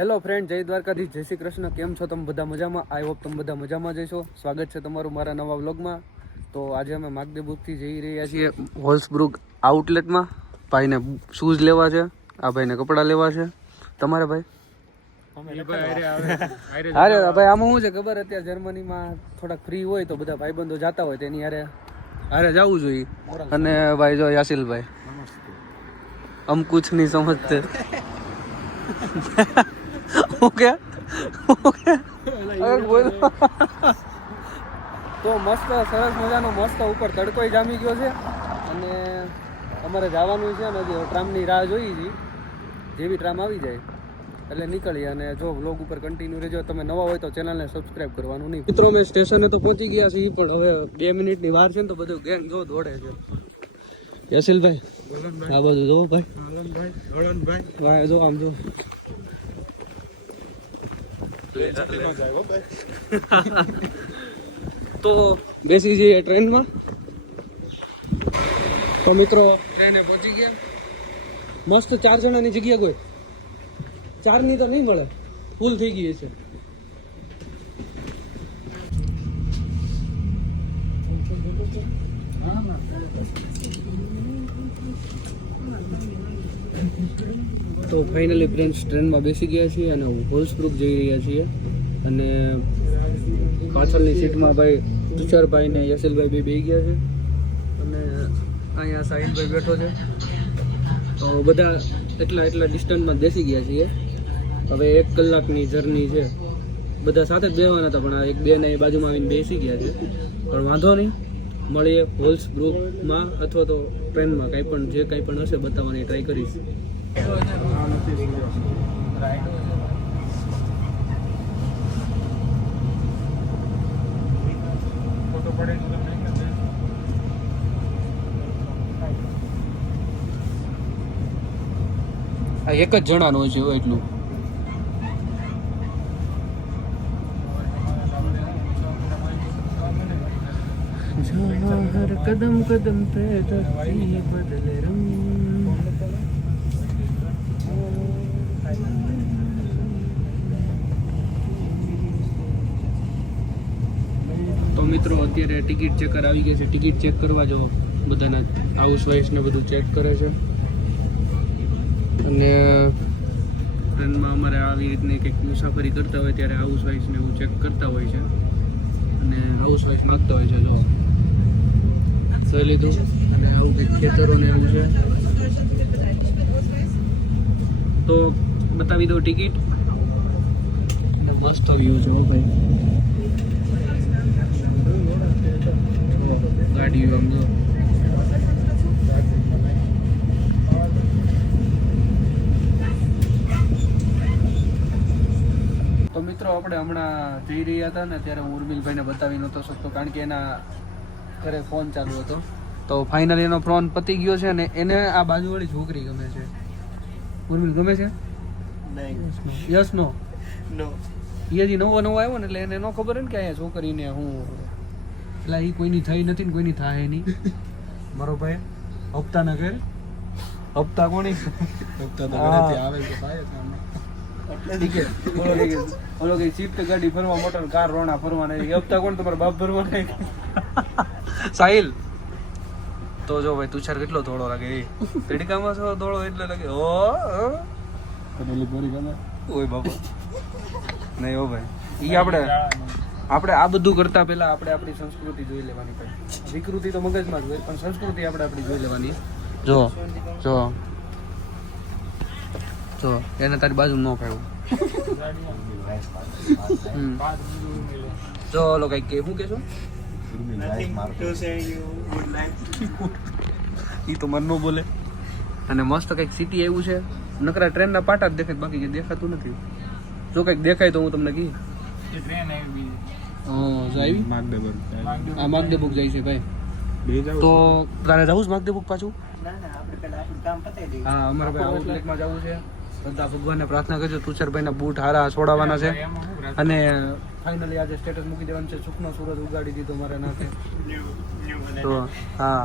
Hello friend, જય દ્વારકાધીશ, જય શ્રી કૃષ્ણ. કેમ છો તમે બધા? મજામાં? આઈ હોપ તમે બધા મજામાં જશો. સ્વાગત છે તમારું મારા નવા વ્લોગમાં. તો આજે અમે માગદેબુકથી જઈ રહ્યા છીએ હોલ્સબ્રુક આઉટલેટમાં. ભાઈને શૂઝ લેવા છે, આ ભાઈને કપડાં લેવા છે. તમારે ભાઈ? અરે ભાઈ, આમાં શું છે ખબર, અત્યારે જર્મનીમાં થોડાક ફ્રી હોય તો બધા ભાઈબંધો જતા હોય તેની હારે જવું જોઈએ. અને ભાઈ જો યાસિલભાઈ, હમ કુછ નહીં સમજતે. ઓકે તો મસ્ત સરસ મજાનો મસ્ત ઉપર તડકો જામી ગયો છે અને અમારે જવાનું છે ને હજી ટ્રામની રાહ જોઈએ છીએ. જેવી ટ્રામ આવી જાય એટલે નીકળીએ. અને જો વ્લોગ ઉપર કન્ટિન્યુ રહેજો. તમે નવા હોય તો ચેનલને સબસ્ક્રાઈબ કરવાનું નહીં. મિત્રો, અમે સ્ટેશને તો પહોંચી ગયા છીએ, પણ હવે 2 મિનિટની વાર છે ને તો બધું ગેંગ જો દોડે છે. યશિલભાઈ, આ બધું જો ભાઈ, જો આમ જો તો બેસી જઈએ ટ્રેનમાં. તો મિત્રો, ટ્રેને પહોંચી ગયા. મસ્ત 4 જણાની જગ્યા કોઈ 4ની તો નહીં મળે, ફૂલ થઈ ગઈ છે. તો ફાઇનલી ફ્રેન્ડ્સ, ટ્રેનમાં બેસી ગયા છીએ અને હોલ્સબ્રુક જઈ રહ્યા છીએ. અને પાછળની સીટમાં ભાઈ તુષારભાઈ ને યશિલભાઈ બે બેસી ગયા છે અને અહીંયા સાહિલભાઈ બેઠો છે. તો બધા એટલા ડિસ્ટન્સમાં બેસી ગયા છીએ. હવે 1 કલાકની જર્ની છે. બધા સાથે જ બેસવાના હતા, પણ આ 1-2 ને બાજુમાં આવીને બેસી ગયા છે. પણ વાંધો નહીં, મળીએ હોલ્સબ્રુકમાં અથવા તો ટ્રેનમાં. જે કંઈ પણ હશે બતાવવાની ટ્રાય કરીશ. આ એક જ જણાનો છે એટલું. હર કદમ કદમ पे धरती बदले रंग. તો મિત્રો, અત્યારે ટિકિટ ચેકર આવી ગયા છે. ટિકિટ ચેક કરવા જો બધાના હાઉસવાઇફ ને બધું ચેક કરે છે. અને ટ્રેનમાં અમારે આવી રીતની કંઈક મુસાફરી કરતા હોય ત્યારે હાઉસવાઇફને એવું ચેક કરતા હોય છે. અને હાઉસવાઇફ માગતા હોય છે જો જોઈ લીધું. અને આવું કંઈક ખેતરોને એવું છે તો બતાવી દો ટિકિટ. અને મસ્ત વ્યૂ છે ભાઈ, ગાડી આમ જો. તો મિત્રો, આપણે હમણાં જઈ રહ્યા હતા ને ત્યારે હું ઉર્મિલભાઈને બતાવી નહોતો શકતો, કારણ કે એના ઘરે ફોન ચાલુ હતો. તો ફાઇનલી એનો ફોન પતી ગયો છે અને એને આ બાજુવાળી છોકરી ગમે છે. ઉર્મિલ ગમે છે? Yes no? એ હજી નવો આવ્યો ને એટલે એને ન ખબર ને કે અહીંયા છોકરીને હું એટલે એ કોઈની થઈ નથી ને કોઈની થાય નહીં. મારો ભાઈ હપ્તા ના ઘર હપ્તા કોની આવે તો થાય. ઓલો કઈ શિફ્ટ ગાડી ફરવા, મોટર કાર રોણા ફરવા નહીં. હપ્તા કોણ? તમારા બાપ ભરવા નહીં. સાહિલ તો જો ભાઈ, તુષાર કેટલો ધોળો લાગે. તડકામાં છો ધોળો એટલે લાગે. ઓય બાપા નહીં હો ભાઈ. ઈ આપણે આ બધું કરતા પહેલા આપણે આપણી સંસ્કૃતિ જોઈ લેવાની. ભાઈ વિકૃતિ તો મગજમાં જ હોય, પણ સંસ્કૃતિ આપણે આપણી જોઈ લેવાની. જો એને તારી બાજુ ન ખાવું. જો ઓલો કઈક કે શું કેશો? ઈ તો મન ન બોલે. અને મસ્ત કઈક સિટી એવું છે. નકરા ટ્રેનના પાટા જ દેખાય, બાકી કઈ દેખાતું નથી. જો કઈક દેખાય તો હું તમને કહી. માગદેબુક જાય છે ભાઈ. તો તારે જવું છે માગદેબુક પાછું? હા, અમારે ભાઈ આઉટલેટમાં જવું છે. બધા ભગવાનને પ્રાર્થના કરજો તુષારભાઈના બૂટ હારા છોડાવવાના છે. અને ફાઇનલી આજે સ્ટેટસ મૂકી દેવાનું છે. સુખનો સૂરજ ઉગાડી દીધો મારા નાથે. તો હા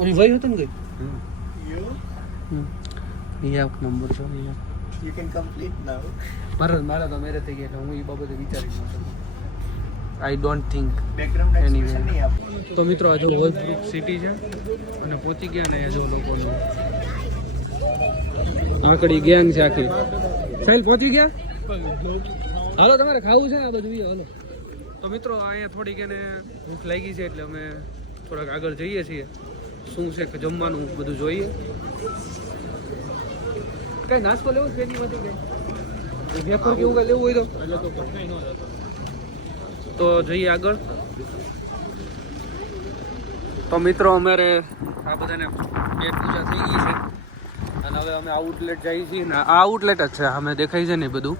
ઓલી ભાઈ હતો ને કઈ નંબર છે You can complete now. મારા તો મેરેજ થઈ ગયા એટલે હું એ બાબતે વિચારી ન શકું. I don't think Background expression નહીં આપો. તો મિત્રો આ જો વોલબ્રુક સિટી છે અને પહોંચી ગયા ને જો લોકોનું આકડી ગેંગ છે આખી. સાહેલ પહોંચી ગયા? હાલો તમારે ખાવું છે ને આ બધું? હાલો. તો મિત્રો અહીંયા થોડીક એને ભૂખ લાગી છે એટલે અમે થોડાક આગળ જઈએ છીએ. શું છે કે જમવાનું બધું જોઈએ. કઈ નાસ્તો લેવો છે એની કઈ વેફર કેવું કઈ લેવું હોય તો જઈએ આગળ. તો મિત્રો અમારે આ બધાને પેટ પૂજા થઈ ગઈ છે અને હવે અમે આઉટલેટ જઈએ છીએ ને આ આઉટલેટ જ છે અમે દેખાય છે ને બધું.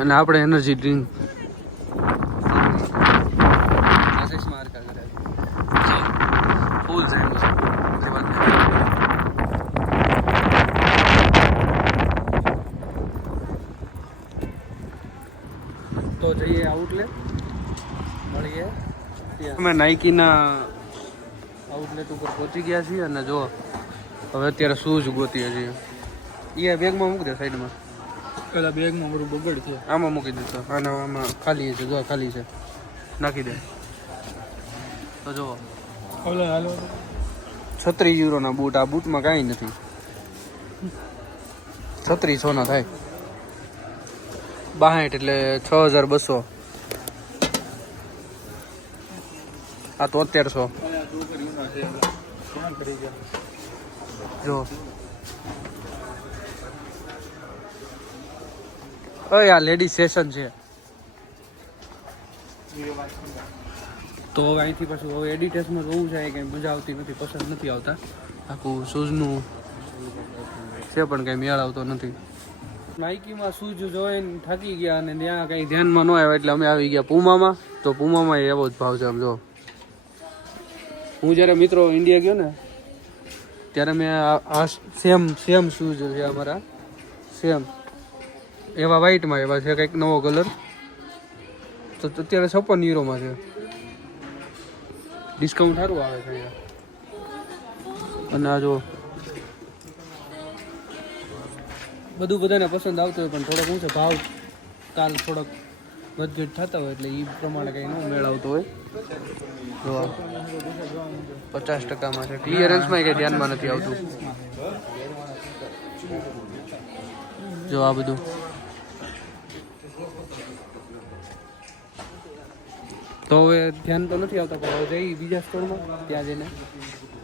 અને આપણે એનર્જી ડ્રિંક ફૂલ છે તો જઈએ આઉટલેટ મળીએ. અમે નાઇકીના આઉટલેટ ઉપર પહોંચી ગયા છીએ અને જો હવે અત્યારે શૂઝ ગોતીએ છીએ. એ બેગમાં મૂકી દે સાઈડમાં. પેલા બેગમાં મારું બગડ છે આમાં મૂકી દીધો અને આમાં ખાલી છે. જો ખાલી છે નાખી દે. તો જો 36 યુરોના બૂટ. આ બૂટમાં કાંઈ નથી. 3600 ના થાય. 62 એટલે 6200. આ 7300. જો આ લેડીઝ સેશન છે. તો હવે અહીંથી પાછું હવે એડિટેશમાં જોવું છે કંઈ મજા આવતી નથી, પસંદ નથી આવતા. આખું શૂઝનું છે પણ કંઈ મેળ આવતો નથી. નાઇકીમાં શૂઝ જોઈને થાકી ગયા અને ત્યાં કંઈ ધ્યાનમાં ન આવ્યા એટલે અમે આવી ગયા પૂમામાં. તો પૂમામાં એવો જ ભાવ છે. આમ જો હું જ્યારે મિત્રો ઇન્ડિયા ગયો ને ત્યારે મેં આ સેમ શૂઝ છે અમારા સેમ એવા વ્હાઇટમાં એવા છે કંઈક નવો કલર. તો અત્યારે 56 યુરોમાં છે. ડિસ્કાઉન્ટ સારું આવે છે અહીંયા. અને આ જો બધું બધાને પસંદ આવતું હોય પણ થોડોક શું છે ભાવ તાલ થોડોક વધઘટ થતા હોય એટલે એ પ્રમાણે કંઈ ન મેળ આવતો હોય. જો 50%માં છે. ક્લિયરન્સમાં કંઈ ધ્યાનમાં નથી આવતું. જો આ બધું તો હવે ધ્યાન તો નથી આવતા પણ હવે જઈ બીજા સ્ટોરમાં ત્યાં જઈને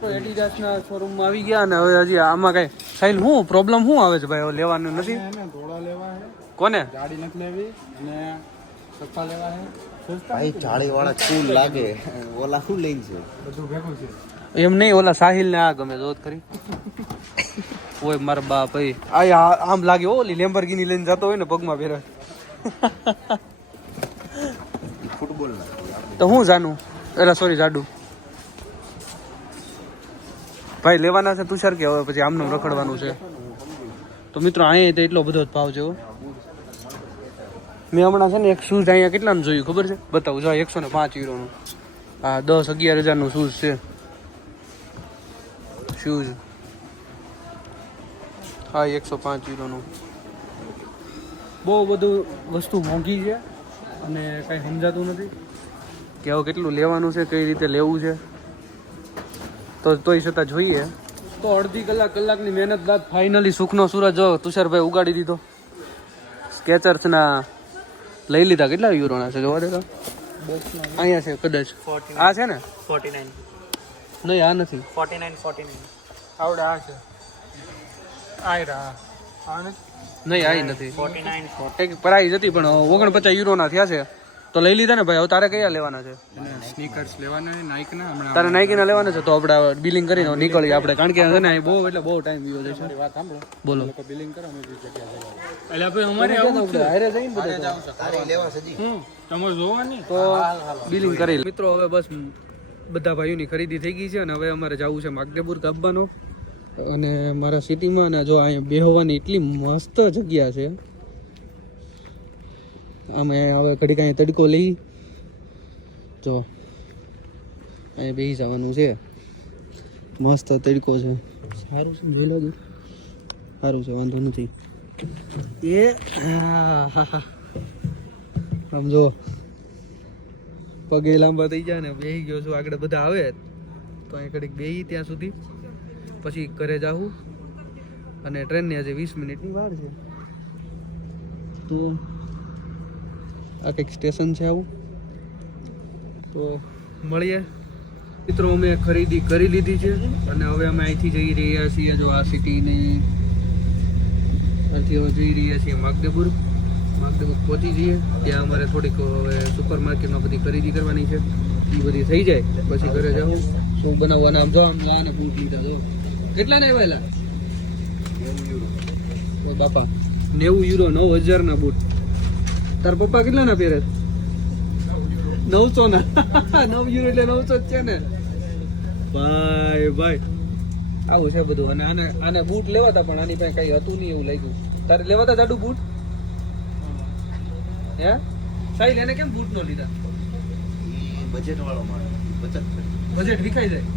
તો એડિડાસના શોરૂમમાં આવી ગયા. અને હવે હજી આમાં કઈ સાઈલ શું પ્રોબ્લેમ શું આવે છે ભાઈ? હવે લેવાનું નથી. ઘોડા લેવા છે. કોને? ગાડી નથી લેવી અને સસ્તા લેવા છે. ભાઈ જાળી વાળા કુલ લાગે. ઓલા શું લઈને છે? બધું ભેગું છે. એમ નહીં ઓલા સાહિલ ને આ ગમે જોત ખરી. ઓય મારા બા ભાઈ આ આમ લાગે ઓલી લેમ્બોર્ગિની લઈને જતો હોય ને પગમાં પહેરે. ફૂટબોલ તો હું જાનું એટલે સોરી જાડું ભાઈ લેવાના છે તુષાર કે હવે પછી આમનું રખડવાનું છે? તો મિત્રો અહીંયા તો એટલો બધો જ ભાવ છે. મેં હમણાં છે ને એક શૂઝ અહીંયા કેટલાનું જોયું ખબર છે? બતાવું જો 105 યુરોનું. આ 10-11 હજારનું શૂઝ છે. શૂઝ હા 105 યુરોનું. બહુ બધું વસ્તુ મોંઘી છે અને કાંઈ સમજાતું નથી કે હવે કેટલું લેવાનું છે, કઈ રીતે લેવું છે. તો તોય છતાં જોઈએ. તો અડધી કલાકની મહેનત બાદ ફાઇનલી સુખનો સૂરજ જો તુષારભાઈ ઉગાડી દીધો. સ્કેચર્સના લઈ લીધા. કેટલા યુરોના છે જોવા દેતા? અહીંયા છે કદાચ. આ છે ને 49 નહીં આ નથી. 49 આવડે આ છે. નહીં આ નથી. 49 એક પ્રાઇસ હતી પણ 49 યુરોના થયા છે. તો લઈ લીધા ને ભાઈ. હવે તારે કયા લેવાના છે? સ્નીકર્સ લેવાના છે નાઇકના. હમણાં તારે નાઇકીના લેવાના છે તો આપણે બિલિંગ કરીને નીકળીએ આપણે. કારણ કે છે ને બહુ ટાઈમ વિયો છે. વાત સાંભળો, બોલો. લોકો બિલિંગ કરો અમે બીજી જગ્યાએ જઈએ. એટલે ભાઈ અમારે આવું છે. હારે જઈને બધા તારી લેવા સજી તમારે જોવાની તો બિલિંગ કરી લે. મિત્રો હવે બસ બધા ભાઈઓની ખરીદી થઈ ગઈ છે અને હવે અમારે જવું છે માગદેપુર કાપવાનો. અને મારા સિટીમાં ને જો અહીંયા બેહવાની એટલી મસ્ત જગ્યા છે. અમે હવે ઘડી કાંઈ તડકો લઈ જો અહીંયા બેસી જવાનું છે. મસ્ત તડકો છે. સારું છે જોઈ લાગ્યું. સારું છે, વાંધો નથી. એ હા સમજો પગે લાંબા થઈ જાય ને બેસી ગયો છું. આગળ બધા આવે તો અહીં કડીક બેસી ત્યાં સુધી પછી ઘરે જાઉં. અને ટ્રેનની આજે 20 મિનિટની વાર છે. તો આ કંઈક સ્ટેશન છે આવું. તો મળીએ મિત્રો. અમે ખરીદી કરી લીધી છે અને હવે અમે અહીંથી જઈ રહ્યા છીએ. જો આ સિટીની અહીંથી હવે જઈ રહ્યા છીએ માગદેપુર પહોંચી જઈએ. ત્યાં અમારે થોડીક હવે સુપર માર્કેટમાં બધી ખરીદી કરવાની છે. એ બધી થઈ જાય પછી ઘરે જાઉં. શું બનાવવાના આમ જો આમ આને બૂટ લીધા જો કેટલા ને આવેલા બાપા 90 યુરો 9000 ના બૂટ. તાર પપ્પા કેટલા ના પહેરે? 900 ના 9 યુરો એટલે 900 જ છે ને ભાઈ. આવું છે બધું. અને આને બૂટ લેવાતા પણ આની પાસે કઈ હતું નહીં એવું લાગ્યું. તારે લેવાતા જાડું બૂટ હે સાહિલ? એને કેમ બૂટ નો લીધા? બજેટ વાળો માણસ બજેટ વિખાઈ જાય.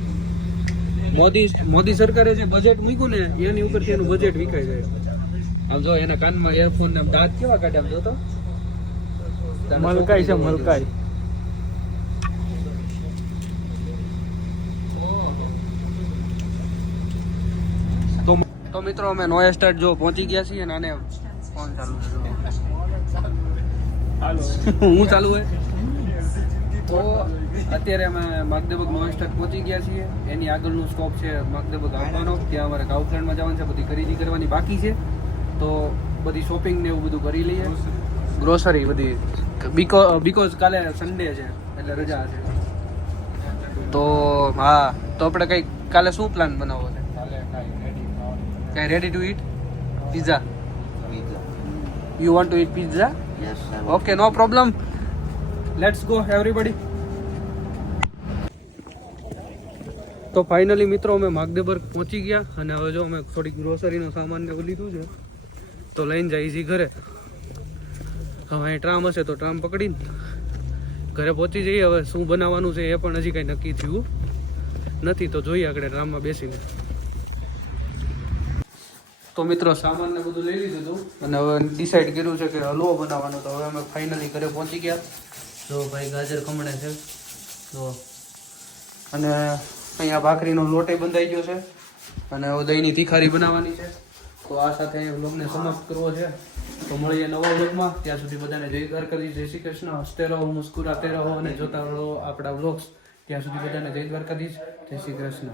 મોદી સરકારે જે બજેટ મૂક્યું ને એની ઉપરથી એનું બજેટ વિખાઈ જાય. આમ જો એના કાનમાં એરફોન ને દાંત કેવા કાઢે આમ જો તો મલકાઈ છે મલકાઈ. તો મિત્રો અમે નોયા સ્ટાર્ટ જો પહોંચી ગયા છીએ અને આને ફોન ચાલુ છે હું ચાલુ હોય. તો અત્યારે અમે માગદેબગ નોયા સ્ટાર્ટ પહોંચી ગયા છીએ. એની આગળનું સ્ટોપ છે માગદેબગ આવવાનો. ત્યાં અમારે કાઉફલેન્ડમાં જવાનું છે. બધી ખરીદી કરવાની બાકી છે. તો બધી શોપિંગ ને એવું બધું કરી લઈએ. ગ્રોસરી બધી બીકોઝ કાલે સન્ડે છે એટલે રજા છે. તો હા તો આપણે કંઈક કાલે શું પ્લાન બનાવવો છે? કઈ ready to eat pizza? You want to eat pizza? Okay no problem. Let's go everybody. તો ફાઇનલી મિત્રો અમે માગદેબર્ગ પહોંચી ગયા અને હવે જો અમે થોડીક ગ્રોસરીનો સામાન ને લીધું છે તો લઈને જઈએ છીએ ઘરે. હવે અહીં ટ્રામ હશે તો ટ્રામ પકડીને ઘરે પહોંચી જઈએ. હવે શું બનાવવાનું છે એ પણ હજી કંઈ નક્કી થયું નથી તો જોઈએ આગળ ટ્રામમાં બેસીને. તો મિત્રો સામાન ને બધું લઈ લીધું હતું અને હવે ડિસાઈડ કર્યું છે કે હલવો બનાવવાનો. તો હવે અમે ફાઇનલી ઘરે પહોંચી ગયા. જો ભાઈ ગાજર ખમણે છે તો અને અહીંયા ભાખરીનો લોટે બંધાઈ ગયો છે અને હવે દહીંની તીખારી બનાવવાની છે. તો આ સાથે વ્લોગને સમાપ્ત કરવો છે. તો મળીએ નવા વ્લોગમાં. ત્યાં સુધી બધાને જય દ્વારકાધીશ, જય શ્રી કૃષ્ણ. હસતે રહો, મુસ્કુરાતે રહો અને જોતા રહો આપણા વ્લોગ્સ. ત્યાં સુધી બધાને જય દ્વારકાધીશ, જય શ્રી કૃષ્ણ.